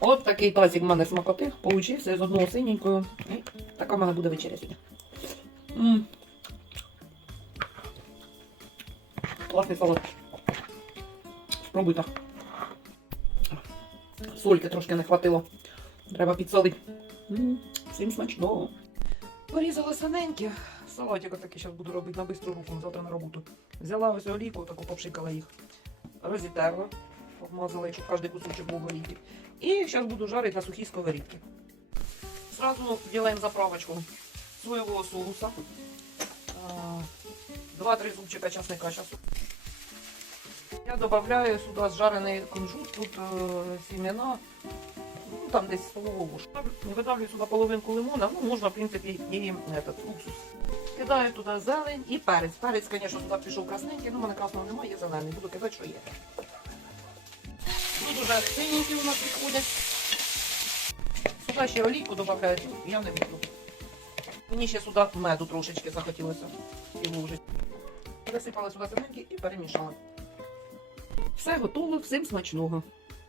От такий тазик в мене смакоти получився з одного синенькою. І така в мене буде вечеря сьогодні. М. Класний салат. Спробуйте. Сольки трошки не хватило. Треба підсолити. Всім смачного. Порізала синенькі. Салатик отакий зараз буду робити на бистру руку, завтра на роботу. Взяла ось олійку, таку попшикала їх. Розітерла, обмазала, їх, щоб кожен кусочок був олійки. І зараз буду жарити на сухій сковорідці. Сразу делаем заправочку соевого соуса. А, Два-три зубчика чесника сейчас. Я добавляю сюда жареный кунжут, тут э, семена, ну, там десь столову ложку. Видавлю сюди половинку лимона, ну можна, в принципі, і этот, уксус. Кидаю туди зелень і перець. Перець, звісно, туди пішов красненький, ну в мене красного немає, є зелений. Буду кидати, що є. Уже синенькі у нас підходять. Сюди ще олійку додаю, я не буду. Мені ще сюди меду трошечки захотілося і ложить. Пересипала сюди синенькі і перемішала. Все готово, всім смачного.